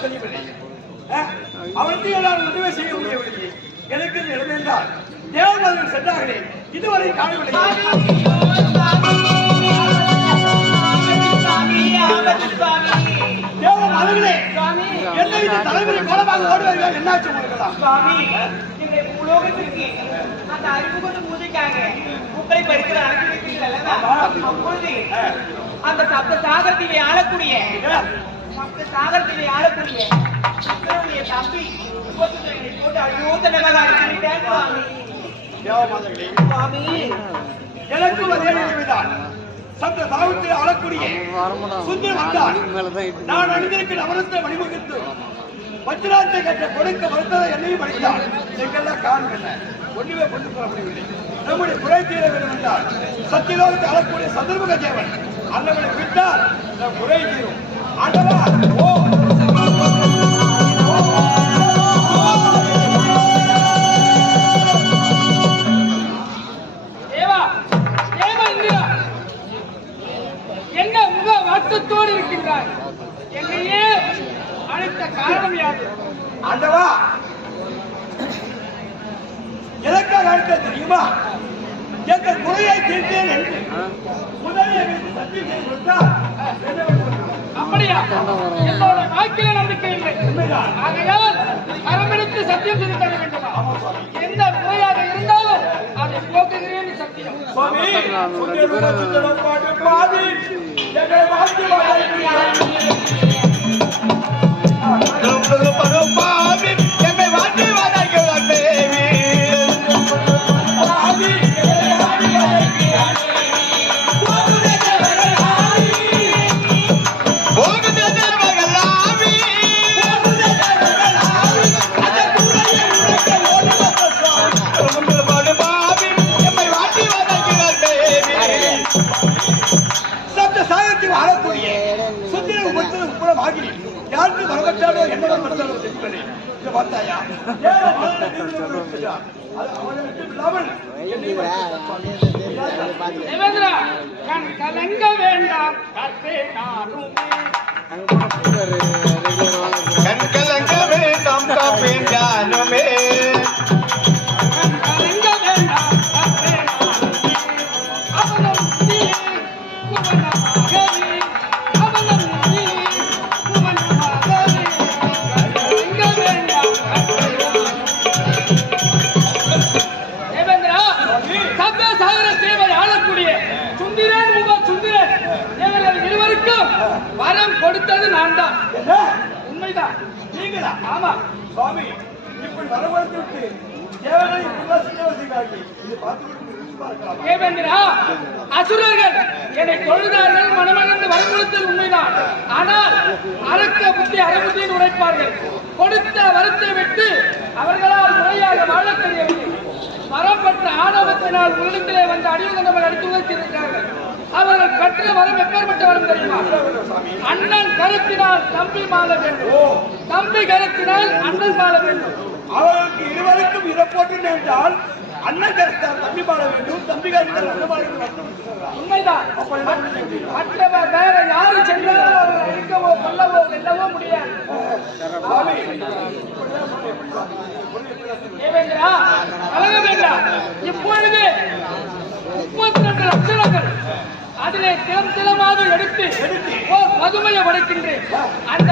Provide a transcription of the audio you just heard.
தெரியவில்லை அவனுக்கு உதவி செய்ய முடியவில்லை எனக்கு இது இழந்தால் சென்றார்களே இதுவரை காணவில்லை தேவபாதர்களே என்ன இது தலைமுறை கோலமாக ஓடுவார்கள் என்னாச்சு சுவாமி இந்த உலோகத்திற்கு அந்த பூஜைக்காக உங்களை பறிக்கிற அனுப்பி அப்பொழுது அந்த சப்த சாகரத்திலே ஆளக்கூடிய சப்த சாகரத்திலே ஆளக்கூடிய சுக்கிரனுடைய தம்பி முப்பத்தொன்னை போட்டு அயோத்தனமாக அனுப்பிவிட்டார் சுவாமி. சுவாமி எனக்கு அதே நினைவுதான் சப்த தாவத்தில் ஆளக்கூடிய சுந்தர் வந்தார் நான் அணிந்திருக்கிற வழிவகுத்து வஜ்ராத்தை கொடுக்க மறுத்ததை என்னையும் படித்தார். எங்கெல்லாம் காரணம் ஒன்றுமே கொண்டு போக முடியவில்லை. நம்முடைய குறை தீர வேண்டும் என்றால் சத்தியலோகத்தை ஆளக்கூடிய சதுர்முக தேவன் அண்ணவனை விட்டால் நம் குறை தீரும். ஆண்டவா தேவா என்ன முக வருத்தத்தோடு என்னையே காரணம் தெரியுமா? எங்கள் குறையை தீர்த்தேன் என்று முதலில் எங்களுக்கு சத்தியம் கொடுத்தார் வாக்கில நம்பிக்கை இல்லை ஆகையால் அரவணைத்து சத்தியம் செய்து தர வேண்டுமா எந்த குறையாக இருந்தாலும் அதை போக்குகிறேன் சத்தியம் ஆகி யாருக்கு வரவச்சாலோ என்ன வரவச்சாலோ தெரியவில்லை. இங்க பார்த்தாயா? ஏன் அவனை நிறுத்தி விட்டார்? கொடுத்தது நான் தான் உண்மைதான். நீங்களா ஆமா. சுவாமி இப்படி வரவழைத்து தேவனை இது பார்த்து தேவேந்திரா அசுரர்கள் என்னை தொழுதார்கள் மனமகிழ்ந்து கொடுத்தது உண்மைதான். ஆனால் அறக்க புத்தி அறபுத்தின்னு உரைப்பார்கள். கொடுத்த வரத்தை விட்டு அவர்களால் முறையாக வாழத் தெரியவில்லை. வரம் பெற்ற ஆணவத்தினால் உள்ளத்திலே வந்து அடியுதனவர் அடித்து வைத்திருக்கிறார்கள் அவர்கள் பெற்ற வரம் எப்பேற்பட்ட வரம் தெரியுமா? அண்ணன் கருத்தினால் தம்பி மாள வேண்டும். தம்பி கருத்தினால் அண்ணன் மாள வேண்டும். அவர்களுக்கு இருவருக்கும் இதை போட்டு என்றால் அண்ணன் கருத்தால் தம்பி பாட வேண்டும் தம்பி கருத்தால் அண்ணன் பாட வேண்டும்? உண்மைதான். மற்றவர் வேற யாரு சென்றாலும் அவர்களை அழிக்கவோ கொல்லவோ வெல்லவோ முடியாது. தேவேந்திரா அதிலே திலம் திலமாக எடுத்து. பதுமையை படைக்கின்றேன் அந்த